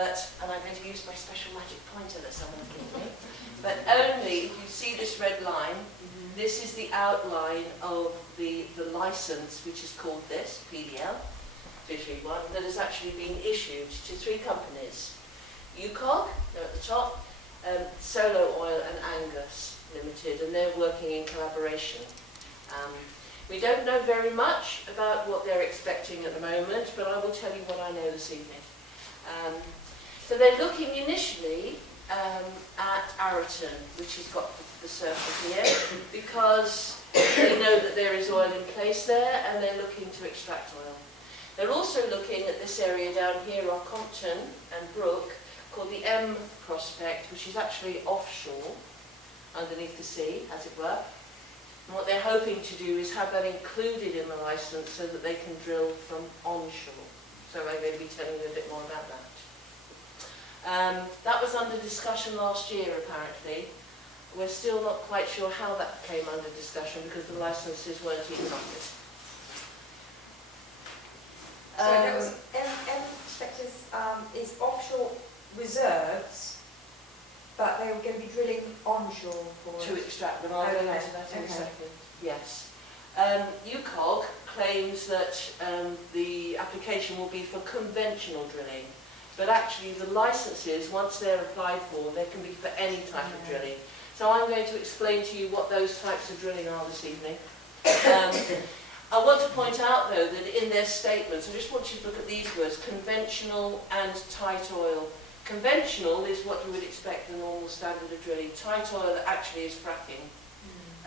and I'm going to use my special magic pointer that someone gave me, but only, if you see this red line, this is the outline of the license, which is called this, PDL 331, that has actually been issued to 3 companies. Ecog, they're at the top, Solo Oil and Angus Limited, and they're working in collaboration. We don't know very much about what they're expecting at the moment, but I will tell you what I know this evening. So they're looking initially at Araton, which has got the circle here, because they know that there is oil in place there, and they're looking to extract oil. They're also looking at this area down here on Compton and Brook, called the M prospect, which is actually offshore, underneath the sea, as it were. And what they're hoping to do is have that included in the licence so that they can drill from onshore. So I'm going to be telling you a bit more about that. That was under discussion last year, apparently. We're still not quite sure how that came under discussion because the licences weren't even offered. So that was M prospectus is offshore reserves, but they were going to be drilling onshore for to extract them. I'll go into that in a second. Yes. Ecog claims that the application will be for conventional drilling, but actually the licences, once they're applied for, they can be for any type of drilling. So I'm going to explain to you what those types of drilling are this evening. I want to point out, though, that in their statements, I just want you to look at these words, conventional and tight oil. Conventional is what you would expect the normal standard of drilling. Tight oil actually is fracking.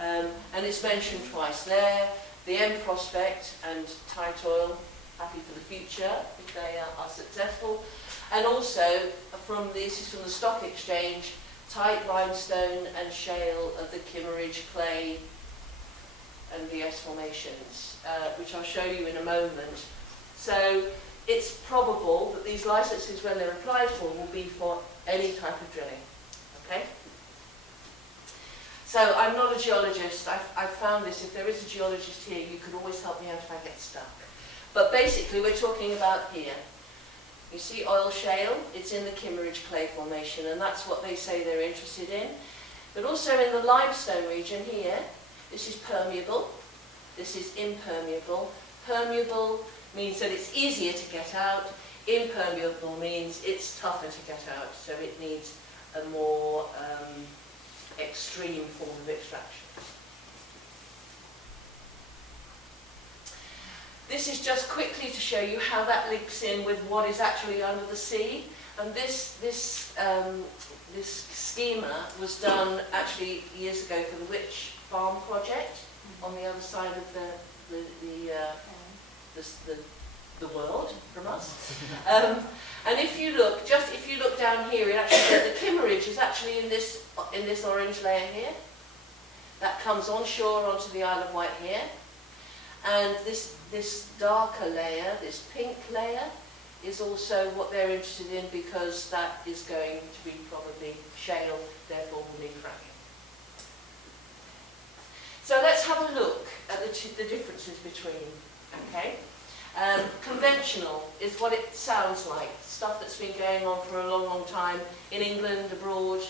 And it's mentioned twice there. The M prospect and tight oil, happy for the future if they are successful. And also, this is from the stock exchange, tight limestone and shale of the Kimmeridge clay and VS formations, which I'll show you in a moment. So it's probable that these licenses, when they're applied for, will be for any type of drilling. Okay? So I'm not a geologist. I've found this. If there is a geologist here, you could always help me out if I get stuck. But basically, we're talking about here. You see oil shale? It's in the Kimmeridge clay formation, and that's what they say they're interested in. But also in the limestone region here, this is permeable, this is impermeable. Permeable means that it's easier to get out. Impermeable means it's tougher to get out, so it needs a more extreme form of extraction. This is just quickly to show you how that links in with what is actually under the sea. And this schema was done actually years ago for the Witch Farm project on the other side of the world from us. And if you look down here, it actually says the Kimmeridge is actually in this orange layer here. That comes onshore onto the Isle of Wight here. And this darker layer, this pink layer, is also what they're interested in because that is going to be probably shale, therefore will need fracking. So let's have a look at the differences between, okay? Conventional is what it sounds like, stuff that's been going on for a long, long time in England, abroad.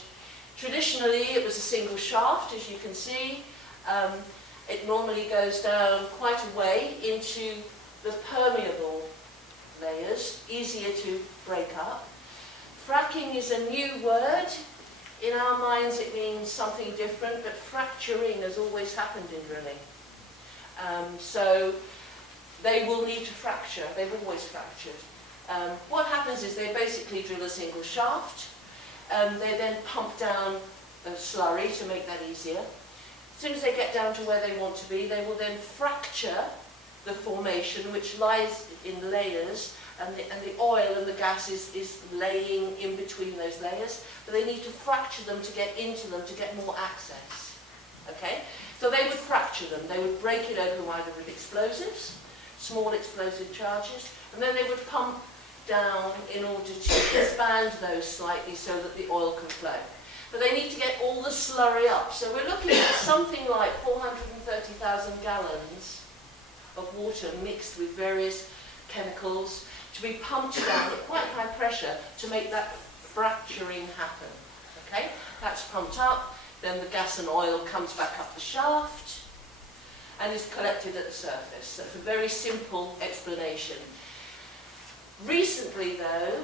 Traditionally, it was a single shaft, as you can see. It normally goes down quite a way into the permeable layers, easier to break up. Fracking is a new word. In our minds it means something different, but fracturing has always happened in drilling. So they will need to fracture, they've always fractured. What happens is they basically drill a single shaft, they then pump down a slurry to make that easier. As soon as they get down to where they want to be, they will then fracture the formation, which lies in layers, and the oil and the gas is laying in between those layers, but they need to fracture them to get into them to get more access. Okay? So they would fracture them, they would break it open either with explosives, small explosive charges, and then they would pump down in order to expand those slightly so that the oil can flow. But they need to get all the slurry up. So we're looking at something like 430,000 gallons of water mixed with various chemicals. to be pumped down at quite high pressure to make that fracturing happen. Okay, that's pumped up, then the gas and oil comes back up the shaft and is collected at the surface. That's a very simple explanation. Recently though,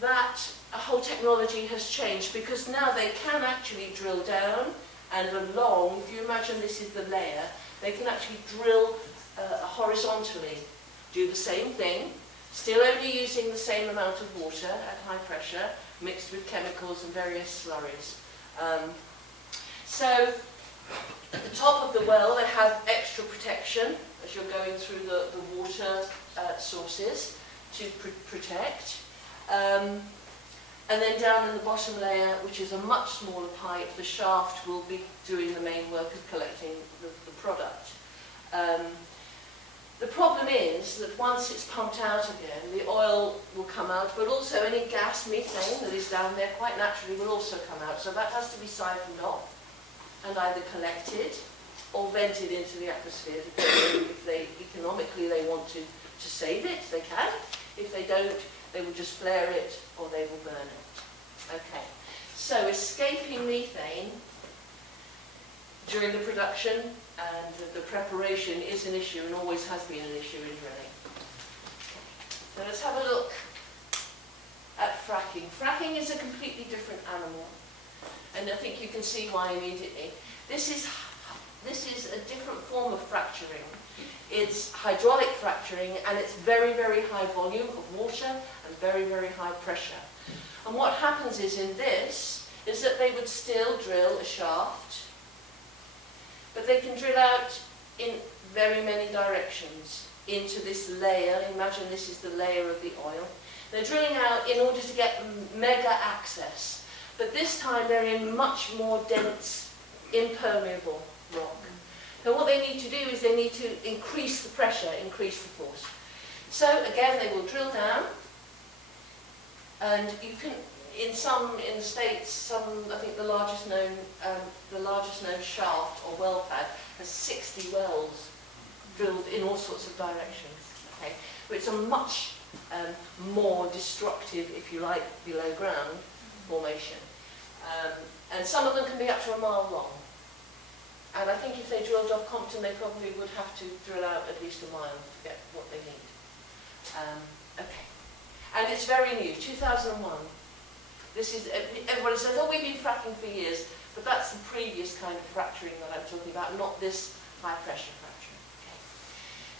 that whole technology has changed because now they can actually drill down and along. If you imagine this is the layer, they can actually drill horizontally, do the same thing, still only using the same amount of water at high pressure, mixed with chemicals and various slurries. So at the top of the well they have extra protection as you're going through the water sources to protect. And then down in the bottom layer, which is a much smaller pipe, the shaft will be doing the main work of collecting the product. The problem is that once it's pumped out again, the oil will come out, but also any gas, methane that is down there quite naturally will also come out. So that has to be siphoned off and either collected or vented into the atmosphere. If they economically they want to save it, they can. If they don't, they will just flare it or they will burn it. Okay, so escaping methane during the production and the preparation is an issue and always has been an issue in drilling. So let's have a look at fracking. Fracking is a completely different animal, and I think you can see why immediately. This is a different form of fracturing. It's hydraulic fracturing, and it's very, very high volume of water and very, very high pressure. And what happens is in this is that they would still drill a shaft, but they can drill out in very many directions into this layer. Imagine this is the layer of the oil. They're drilling out in order to get mega access, but this time they're in much more dense, impermeable rock. So what they need to do is they need to increase the pressure, increase the force. So again, they will drill down, and you can, in the States, I think the largest known shaft or well pad has 60 wells drilled in all sorts of directions. Okay, but it's a much more destructive, if you like, below ground formation, and some of them can be up to a mile long. And I think if they drilled off Compton, they probably would have to drill out at least a mile to get what they need. Okay. And it's very new, 2001. This is, everybody says, oh, we've been fracking for years, but that's the previous kind of fracturing that I'm talking about, not this high pressure fracturing. Okay.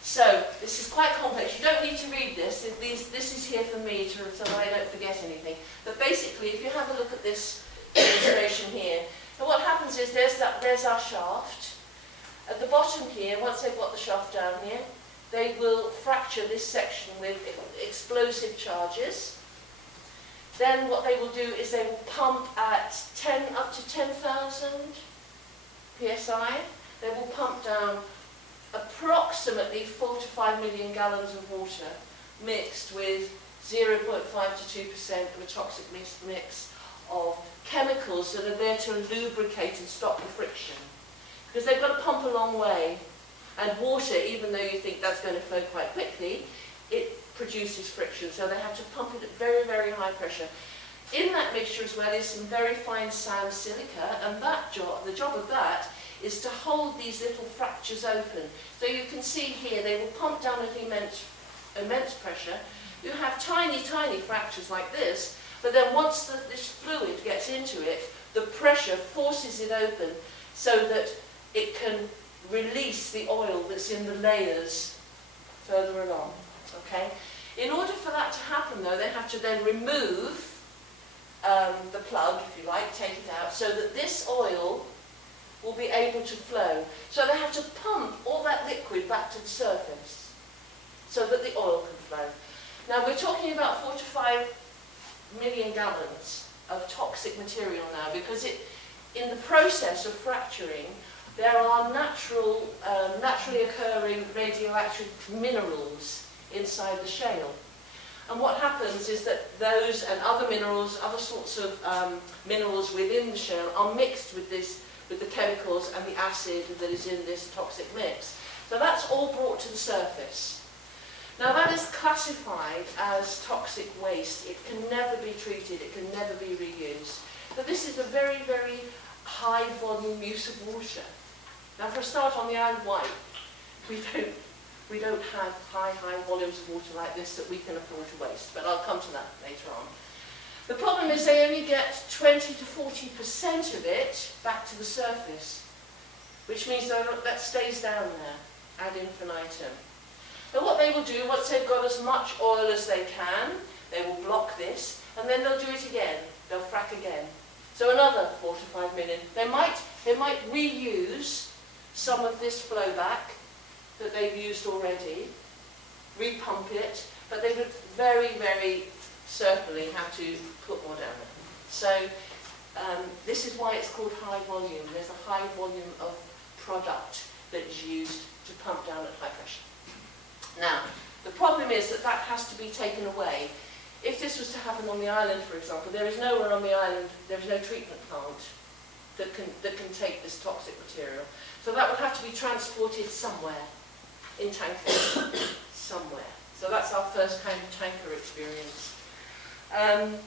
So, this is quite complex. You don't need to read this. This is here for me so that I don't forget anything. But basically, if you have a look at this illustration here, and what happens is there's our shaft. At the bottom here, once they've got the shaft down here, they will fracture this section with explosive charges. Then what they will do is they will pump at up to 10,000 psi. They will pump down approximately 4 to 5 million gallons of water mixed with 0.5 to 2% of a toxic mix of chemicals that are there to lubricate and stop the friction. Because they've got to pump a long way, and water, even though you think that's going to flow quite quickly, it produces friction, so they have to pump it at very, very high pressure. In that mixture as well is some very fine sand silica, and the job of that is to hold these little fractures open. So you can see here, they will pump down at immense pressure. You have tiny, tiny fractures like this, but then once this fluid gets into it, the pressure forces it open so that it can release the oil that's in the layers further along. Okay? In order for that to happen, though, they have to then remove the plug, if you like, take it out, so that this oil will be able to flow. So they have to pump all that liquid back to the surface so that the oil can flow. Now, we're talking about 4 to 5 million gallons of toxic material now, because in the process of fracturing, there are naturally occurring radioactive minerals inside the shale. And what happens is that those and other minerals, other sorts of minerals within the shale are mixed with the chemicals and the acid that is in this toxic mix. So that's all brought to the surface. Now that is classified as toxic waste. It can never be treated, it can never be reused. But this is a very, very high volume use of water. Now for a start, on the Isle of Wight, we don't have high volumes of water like this that we can afford to waste, but I'll come to that later on. The problem is they only get 20 to 40% of it back to the surface, which means that stays down there ad infinitum. Now what they will do, once they've got as much oil as they can, they will block this, and then they'll do it again. They'll frack again. So another 4 to 5 million. They might reuse some of this flowback that they've used already, repump it, but they would very, very certainly have to put more down there. So this is why it's called high volume. There's a high volume of product that is used to pump down at high pressure. Now, the problem is that that has to be taken away. If this was to happen on the island, for example, there is nowhere on the island, there is no treatment plant that can take this toxic material. So that would have to be transported somewhere, in tankers, somewhere. So that's our first kind of tanker experience. And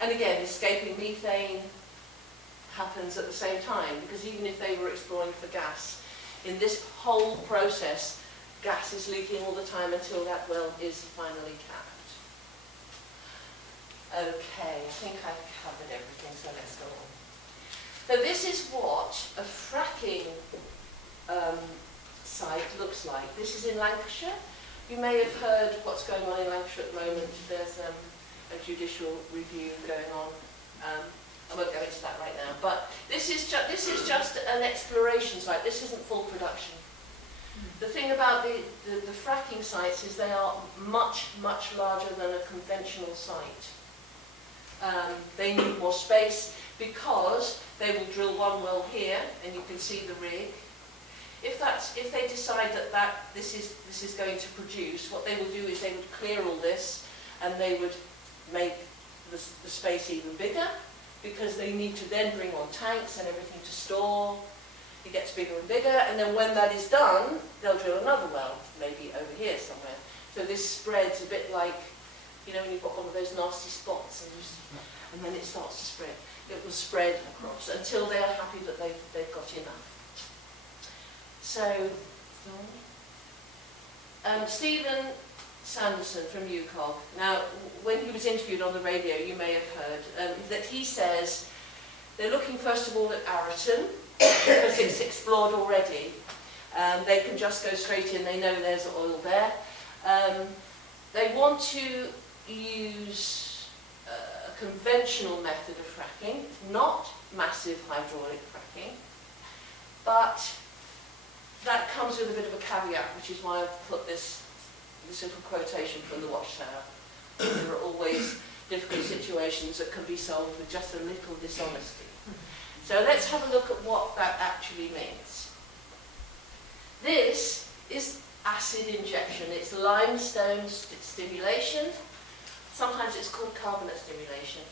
again, escaping methane happens at the same time, because even if they were exploring for gas, in this whole process, gas is leaking all the time until that well is finally capped. Okay, I think I've covered everything, so let's go on. So this is what a fracking site looks like. This is in Lancashire. You may have heard what's going on in Lancashire at the moment. There's a judicial review going on. I won't go into that right now. But this is just an exploration site. This isn't full production. The thing about the fracking sites is they are much, much larger than a conventional site. They need more space because they will drill one well here, and you can see the rig. If they decide that this is going to produce, what they will do is they would clear all this, and they would make the space even bigger, because they need to then bring on tanks and everything to store. It gets bigger and bigger, and then when that is done, they'll drill another well, maybe over here somewhere. So this spreads a bit like, you know, when you've got one of those nasty spots, and then it starts to spread. It will spread across until they are happy that they've got enough. So, Stephen Sanderson from UCOG. Now, when he was interviewed on the radio, you may have heard that he says they're looking first of all at Araton, because it's explored already. They can just go straight in, they know there's oil there. They want to use a conventional method of fracking, not massive hydraulic fracking, but that comes with a bit of a caveat, which is why I've put this little quotation from the Watchtower. There are always difficult situations that can be solved with just a little dishonesty. So let's have a look at what that actually means. This is acid injection. It's limestone stimulation. Sometimes it's called carbonate stimulation.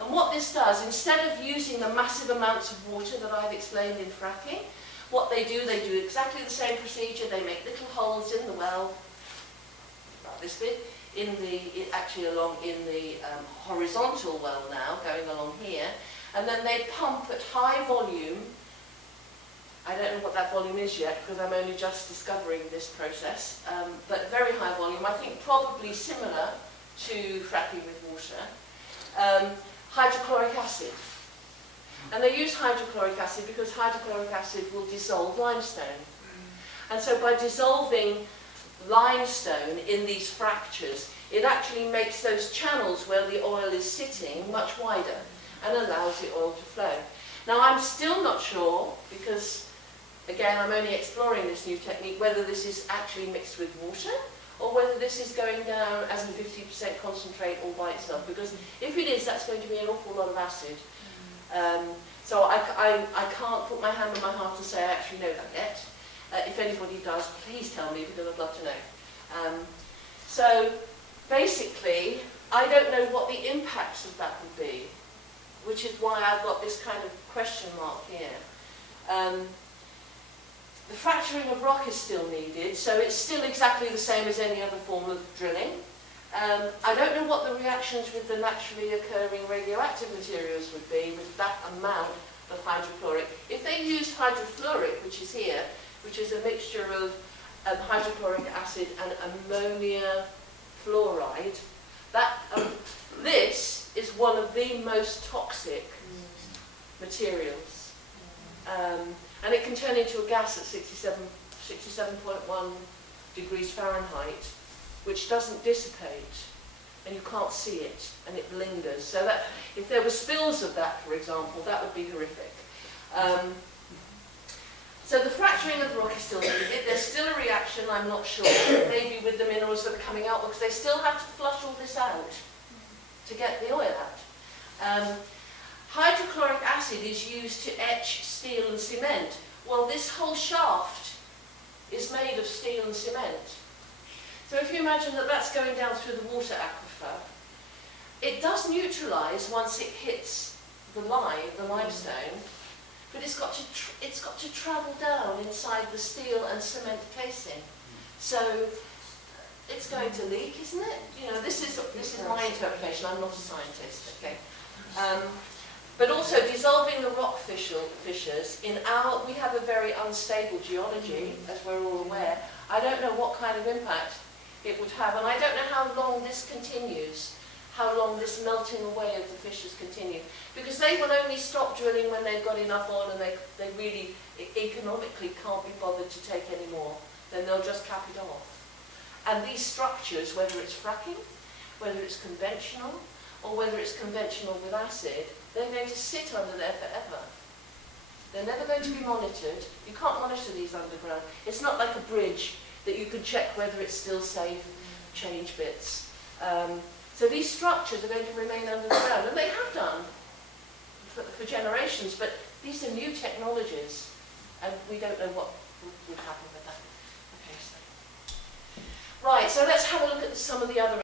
And what this does, instead of using the massive amounts of water that I've explained in fracking, what they do exactly the same procedure. They make little holes in the well, about this bit, actually along in the horizontal well now, going along here, and then they pump at high volume. I don't know what that volume is yet, because I'm only just discovering this process, but very high volume, I think probably similar to fracking with water. Hydrochloric acid. And they use hydrochloric acid because hydrochloric acid will dissolve limestone. And so by dissolving limestone in these fractures, it actually makes those channels where the oil is sitting much wider and allows the oil to flow. Now I'm still not sure, because again I'm only exploring this new technique, whether this is actually mixed with water or whether this is going down as a 50% concentrate all by itself, because if it is, that's going to be an awful lot of acid. So I can't put my hand on my heart to say I actually know that yet. If anybody does, please tell me, because I'd love to know. So basically, I don't know what the impacts of that would be, which is why I've got this kind of question mark here. The fracturing of rock is still needed, so it's still exactly the same as any other form of drilling. I don't know what the reactions with the naturally occurring radioactive materials would be with that amount of hydrochloric. If they used hydrofluoric, which is here, which is a mixture of hydrochloric acid and ammonia fluoride, this is one of the most toxic materials. And it can turn into a gas at 67.1 degrees Fahrenheit, which doesn't dissipate, and you can't see it, and it lingers. So that, if there were spills of that, for example, that would be horrific. So the fracturing of the rock is still needed. There's still a reaction, I'm not sure, maybe with the minerals that are coming out, because they still have to flush all this out to get the oil out. Hydrochloric acid is used to etch steel and cement. Well, this whole shaft is made of steel and cement. So if you imagine that that's going down through the water aquifer, it does neutralise once it hits the limestone, but it's got to travel down inside the steel and cement casing. So it's going to leak, isn't it? You know, this is my interpretation. I'm not a scientist, okay? But also dissolving the rock fissures we have a very unstable geology, as we're all aware. I don't know what kind of impact it would have, and I don't know how long this continues, how long this melting away of the fissures continue, because they will only stop drilling when they've got enough oil and they really economically can't be bothered to take any more. Then they'll just cap it off. And these structures, whether it's fracking, whether it's conventional, or whether it's conventional with acid, they're going to sit under there forever. They're never going to be monitored. You can't monitor these underground. It's not like a bridge that you can check whether it's still safe, change bits. So these structures are going to remain under the ground, and they have done for generations, but these are new technologies, and we don't know what would happen with that. Okay, so. Right, so let's have a look at some of the other